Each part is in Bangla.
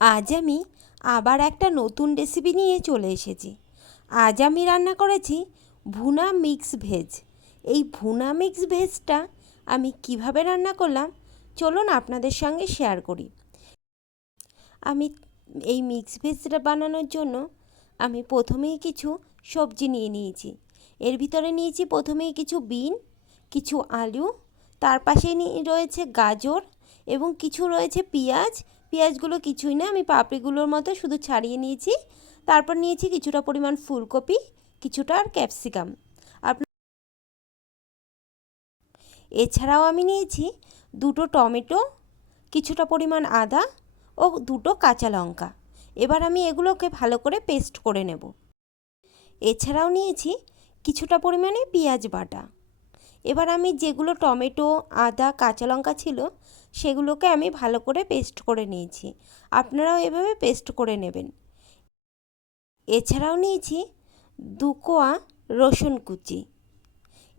আজ আমি আবার একটা নতুন রেসিপি নিয়ে চলে এসেছি। আজ আমি রান্না করেছি ভুনা মিক্স ভেজ। এই ভুনা মিক্স ভেজটা আমি কিভাবে রান্না করলাম চলুন আপনাদের সঙ্গে শেয়ার করি। আমি এই মিক্স ভেজটা বানানোর জন্য আমি প্রথমেই কিছু সবজি নিয়ে নিয়েছি। এর ভিতরে নিয়েছি প্রথমেই কিছু বিন, কিছু আলু, তার পাশেই রয়েছে গাজর এবং কিছু রয়েছে পেঁয়াজ। পেঁয়াজগুলো কিছুই না, আমি পাপড়িগুলোর মতো শুধু ছাড়িয়ে নিয়েছি। তারপর নিয়েছি কিছুটা পরিমাণ ফুলকপি, কিছুটা আর ক্যাপসিকাম। এছাড়াও আমি নিয়েছি দুটো টমেটো, কিছুটা পরিমাণ আদা ও দুটো কাঁচা লঙ্কা। এবার আমি এগুলোকে ভালো করে পেস্ট করে নেব। এছাড়াও নিয়েছি কিছুটা পরিমাণে পেঁয়াজ বাটা। এবার আমি যেগুলো টমেটো, আদা, কাঁচা লঙ্কা ছিল সেগুলোকে আমি ভালো করে পেস্ট করে নিয়েছি। আপনারাও এভাবে পেস্ট করে নেবেন। এছাড়াও নিয়েছি 2 কোয়া রসুন কুচি।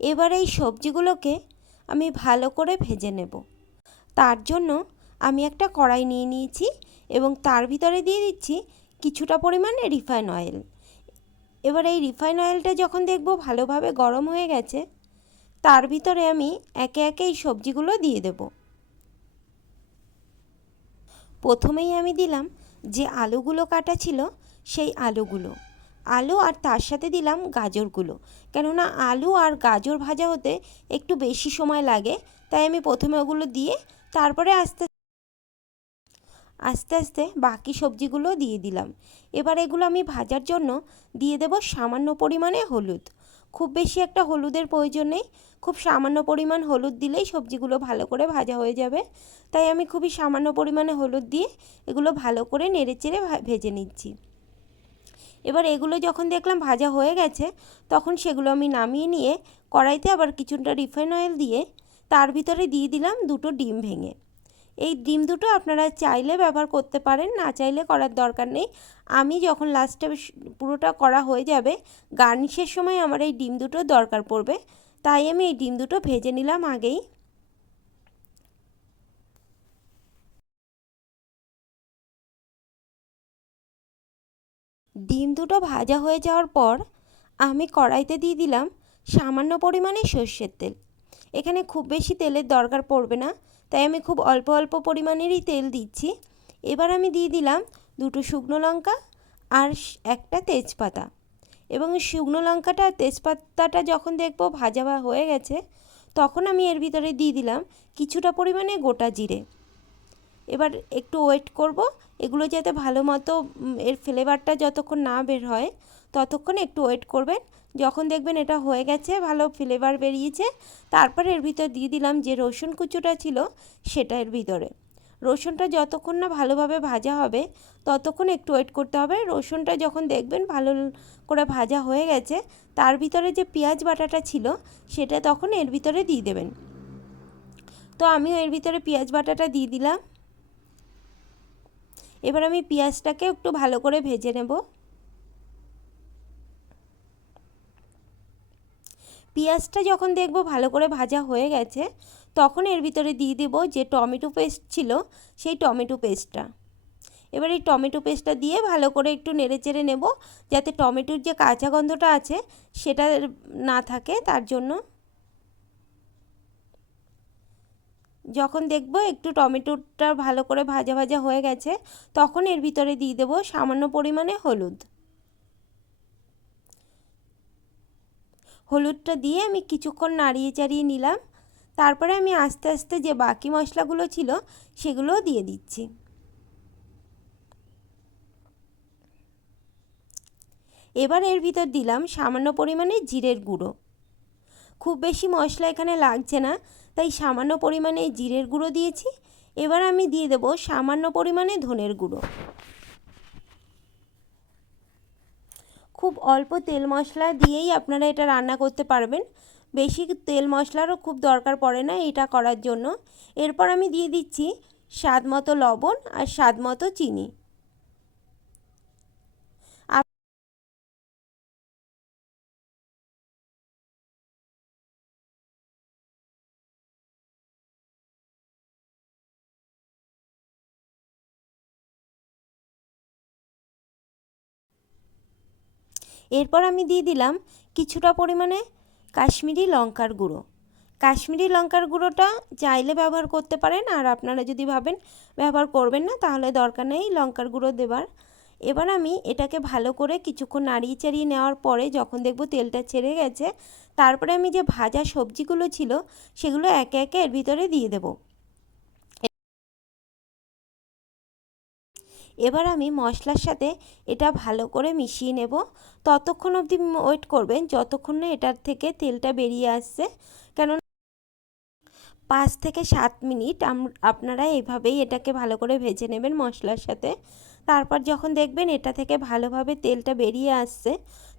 এবার এই সবজিগুলোকে আমি ভালো করে ভেজে নেব। তার জন্য আমি একটা কড়াই নিয়ে নিয়েছি এবং তার ভিতরে দিয়ে দিচ্ছি কিছুটা পরিমাণে রিফাইন অয়েল। এবার এই রিফাইন অয়েলটা যখন দেখব ভালোভাবে গরম হয়ে গেছে, তার ভিতরে আমি একে একে এই সবজিগুলো দিয়ে দেব। প্রথমেই আমি দিলাম যে আলুগুলো কাটা ছিল সেই আলু আর তার সাথে দিলাম গাজরগুলো। কেননা আলু আর গাজর ভাজা হতে একটু বেশি সময় লাগে, তাই আমি প্রথমে ওগুলো দিয়ে তারপরে আস্তে আস্তে বাকি সবজিগুলো দিয়ে দিলাম। এবার এগুলো আমি ভাজার জন্য দিয়ে দেব সামান্য পরিমাণে হলুদ। খুব বেশি একটা হলুদের প্রয়োজন নেই, খুব সামান্য পরিমাণ হলুদ দিলেই সবজিগুলো ভালো করে ভাজা হয়ে যাবে। তাই আমি খুবই সামান্য পরিমাণে হলুদ দিয়ে এগুলো ভালো করে নেড়েচেড়ে ভেজে নিচ্ছি। এবার এগুলো যখন দেখলাম ভাজা হয়ে গেছে, তখন সেগুলো আমি নামিয়ে নিয়ে কড়াইতে আবার কিছুটা রিফাইন অয়েল দিয়ে তার ভিতরে দিয়ে দিলাম দুটো ডিম ভেঙে। এই ডিম দুটো আপনারা চাইলে ব্যবহার করতে পারেন, না চাইলে করার দরকার নেই। আমি যখন লাস্টে পুরোটা করা হয়ে যাবে, গার্নিশের সময় আমার এই ডিম দুটো দরকার পড়বে, তাই আমি এই ডিম দুটো ভেজে নিলাম আগেই। ডিম দুটো ভাজা হয়ে যাওয়ার পর আমি কড়াইতে দিয়ে দিলাম সামান্য পরিমাণে সর্ষের তেল। এখানে খুব বেশি তেলের দরকার পড়বে না, তাই আমি খুব অল্প অল্প পরিমাণেরই তেল দিচ্ছি। এবার আমি দিয়ে দিলাম দুটো শুকনো লঙ্কা আর একটা তেজপাতা। এবং শুকনো লঙ্কাটা আর তেজপাতাটা যখন দেখব ভাজা হয়ে গেছে, তখন আমি এর ভিতরে দিয়ে দিলাম কিছুটা পরিমাণে গোটা জিরে। এবার একটু ওয়েট করব, এগুলো যাতে ভালো মতো এর ফ্লেভারটা যতক্ষণ না বের হয় ততক্ষণ একটু ওয়েট করবেন। যখন দেখবেন এটা হয়ে গেছে, ভালো ফ্লেভার বেরিয়েছে, তারপর এর ভিতর দিয়ে দিলাম যে রসুন কুচোটা ছিল সেটা এর ভিতরে। রসুনটা যতক্ষণ না ভালোভাবে ভাজা হবে ততক্ষণ একটু ওয়েট করতে হবে। রসুনটা যখন দেখবেন ভালো করে ভাজা হয়ে গেছে, তার ভিতরে যে পেঁয়াজ বাটাটা ছিল সেটা তখন এর ভিতরে দিয়ে দেবেন। তো আমিও এর ভিতরে পেঁয়াজ বাটাটা দিয়ে দিলাম। এবার আমি পেঁয়াজটাকে একটু ভালো করে ভেজে নেব। পেঁয়াজটা যখন দেখব ভালো করে ভাজা হয়ে গেছে, তখন এর ভিতরে দিয়ে দেব যে টমেটো পেস্ট ছিল সেই টমেটো পেস্টটা। এবার এই টমেটো পেস্টটা দিয়ে ভালো করে একটু নেড়েচেড়ে নেব, যাতে টমেটোর যে কাঁচা গন্ধটা আছে সেটা না থাকে। তার জন্য যখন দেখব একটু টমেটোটা ভালো করে ভাজা ভাজা হয়ে গেছে, তখন এর ভিতরে দিয়ে দেব সামান্য পরিমাণে হলুদ। হলুদটা দিয়ে আমি কিছুক্ষণ নাড়িয়ে চাড়িয়ে নিলাম। তারপরে আমি আস্তে আস্তে যে বাকি মশলাগুলো ছিল সেগুলোও দিয়ে দিচ্ছি। এবার এর ভিতর দিলাম সামান্য পরিমাণে জিরের গুঁড়ো। খুব বেশি মশলা এখানে লাগছে না, তাই সামান্য পরিমাণে জিরের গুঁড়ো দিয়েছি। এবার আমি দিয়ে দেবো সামান্য পরিমাণে ধনের গুঁড়ো। খুব অল্প তেল মশলা দিয়েই আপনারা এটা রান্না করতে পারবেন, বেশি তেল মশলারও খুব দরকার পড়ে না এটা করার জন্য। এরপর আমি দিয়ে দিচ্ছি স্বাদ মতো লবণ আর স্বাদ মতো চিনি। এরপর আমি দিয়ে দিলাম কিছুটা পরিমাণে কাশ্মীরি লঙ্কার গুঁড়ো। কাশ্মীরি লঙ্কার গুঁড়োটা চাইলে ব্যবহার করতে পারেন, আর আপনারা যদি ভাবেন ব্যবহার করবেন না তাহলে দরকার নেই লঙ্কার গুঁড়ো দেবার। এবার আমি এটাকে ভালো করে কিছুক্ষণ নাড়িয়ে চাড়িয়ে নেওয়ার পরে যখন দেখব তেলটা ছেড়ে গেছে, তারপরে আমি যে ভাজা সবজিগুলো ছিল সেগুলো একে একে এর ভিতরে দিয়ে দেব। এবার আমি মশলার সাথে এটা ভালো করে মিশিয়ে নেব। ততক্ষণ অবধি ওয়েট করবেন যতক্ষণ না এটার থেকে তেলটা বেরিয়ে আসছে, কেন 5 থেকে 7 মিনিট আপনারা এইভাবেই এটাকে ভালো করে ভেজে নেবেন মশলার সাথে। তারপর যখন দেখবেন এটা থেকে ভালোভাবে তেলটা বেরিয়ে আসছে,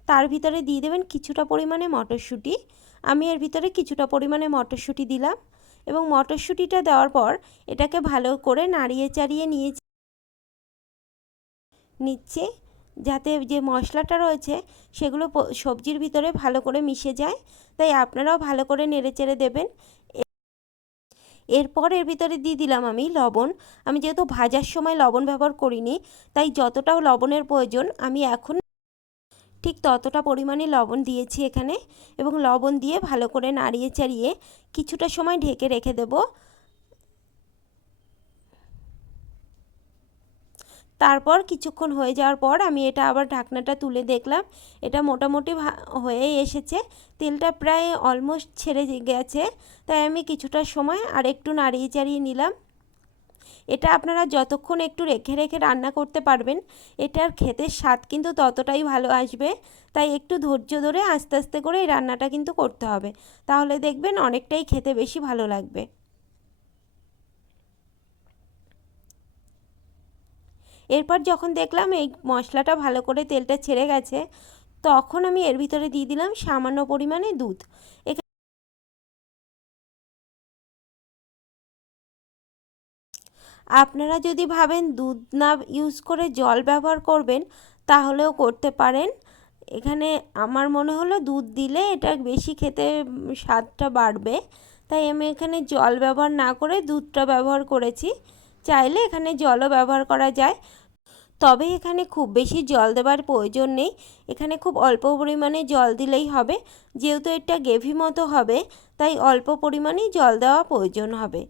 তার ভিতরে দিয়ে দেবেন কিছুটা পরিমাণে মটরশুঁটি। আমি এর ভিতরে কিছুটা পরিমাণে মটরশুঁটি দিলাম এবং মটরশুঁটিটা দেওয়ার পর এটাকে ভালো করে নাড়িয়ে চাড়িয়ে নিচ্ছে যাতে যে মশলাটা রয়েছে সেগুলো সবজির ভিতরে ভালো করে মিশে যায়। তাই আপনারাও ভালো করে নেড়েচেড়ে দেবেন। এরপর এর ভিতরে দিয়ে দিলাম আমি লবণ। আমি যেহেতু ভাজার সময় লবণ ব্যবহার করিনি, তাই যতটা লবণের প্রয়োজন আমি এখন ঠিক ততটা পরিমাণে লবণ দিয়েছি এখানে, এবং লবণ দিয়ে ভালো করে নাড়িয়ে চাড়িয়ে কিছুটা সময় ঢেকে রেখে দেব। তারপর কিছুক্ষণ হয়ে যাওয়ার পর আমি এটা আবার ঢাকনাটা তুলে দেখলাম, এটা মোটামুটি হয়ে এসেছে, তেলটা প্রায় অলমোস্ট ছেড়ে গেছে। তাই আমি কিছুটা সময় আর একটু নাড়িয়ে চাড়িয়ে নিলাম। এটা আপনারা যতক্ষণ একটু রেখে রেখে রান্না করতে পারবেন এটার খেতে স্বাদ কিন্তু ততটাই ভালো আসবে। তাই একটু ধৈর্য ধরে আস্তে আস্তে করে এই রান্নাটা কিন্তু করতে হবে, তাহলে দেখবেন অনেকটাই খেতে বেশি ভালো লাগবে। এরপর যখন দেখলাম এই মশলাটা ভালো করে তেলটা ছেড়ে গেছে, তখন আমি এর ভিতরে দিয়ে দিলাম সামান্য পরিমাণে দুধ। আপনারা যদি ভাবেন দুধ না ইউজ করে জল ব্যবহার করবেন তাহলেও করতে পারেন। এখানে আমার মনে হলো দুধ দিলে এটা বেশি খেতে স্বাদটা বাড়বে, তাই আমি এখানে জল ব্যবহার না করে দুধটা ব্যবহার করেছি। চাইলে এখানে জলও ব্যবহার করা যায়, তবে এখানে খুব বেশি জল দেওয়ার প্রয়োজন নেই। এখানে খুব অল্প পরিমাণে জল দিলেই হবে, যেহেতু এটা গ্রেভি মতো হবে তাই অল্প পরিমাণেই জল দেওয়া প্রয়োজন হবে।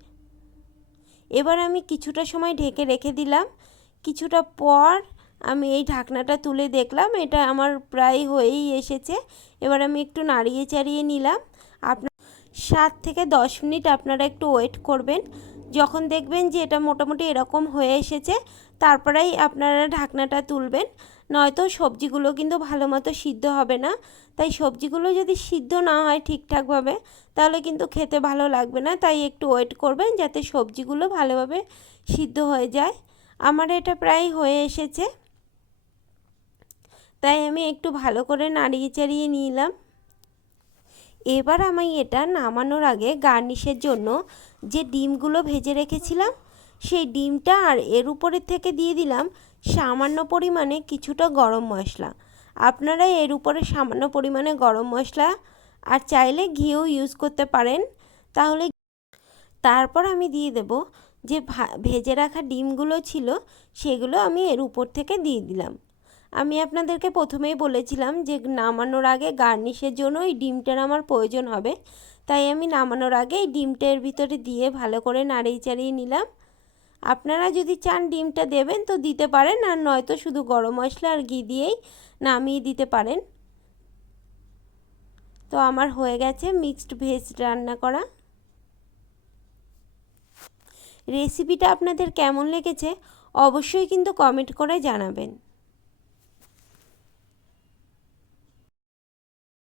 এবার আমি কিছুটা সময় ঢেকে রেখে দিলাম। কিছুটা পর আমি এই ঢাকনাটা তুলে দেখলাম এটা আমার প্রায় হয়েই এসেছে। এবার আমি একটু নাড়িয়ে চাড়িয়ে নিলাম। 7 থেকে 10 মিনিট আপনারা একটু ওয়েট করবেন। যখন দেখবেন যে এটা মোটামুটি এরকম হয়ে এসেছে, তারপরেই আপনারা ঢাকনাটা তুলবেন, নয়তো সবজিগুলো কিন্তু ভালো মতো সিদ্ধ হবে না। তাই সবজিগুলো যদি সিদ্ধ না হয় ঠিকঠাকভাবে তাহলে কিন্তু খেতে ভালো লাগবে না। তাই একটু ওয়েট করবেন যাতে সবজিগুলো ভালোভাবে সিদ্ধ হয়ে যায়। আমার এটা প্রায় হয়ে এসেছে, তাই আমি একটু ভালো করে নাড়িয়ে চাড়িয়ে নিলাম। এবার আমি এটা নামানোর আগে গার্নিশের জন্য যে ডিমগুলো ভেজে রেখেছিলাম সেই ডিমটা আর এর উপরের থেকে দিয়ে দিলাম সামান্য পরিমাণে কিছুটা গরম মশলা। আপনারা এর উপরে সামান্য পরিমাণে গরম মশলা আর চাইলে ঘিও ইউজ করতে পারেন। তাহলে তারপর আমি দিয়ে দেব যে ভেজে রাখা ডিমগুলো ছিল সেগুলো আমি এর উপর থেকে দিয়ে দিলাম। আমি আপনাদেরকে প্রথমেই বলেছিলাম যে নামানোর আগে গার্নিশের জন্য এই ডিমটার আমার প্রয়োজন হবে, তাই আমি নামানোর আগে এই ডিমটা এর ভিতরে দিয়ে ভালো করে নাড়িয়ে চাড়িয়ে নিলাম। আপনারা যদি চান ডিমটা দেবেন তো দিতে পারেন, আর নয়তো শুধু গরম মশলা আর ঘি দিয়েই নামিয়ে দিতে পারেন। তো আমার হয়ে গেছে মিক্সড ভেজ রান্না করা। রেসিপিটা আপনাদের কেমন লেগেছে অবশ্যই কিন্তু কমেন্ট করে জানাবেন।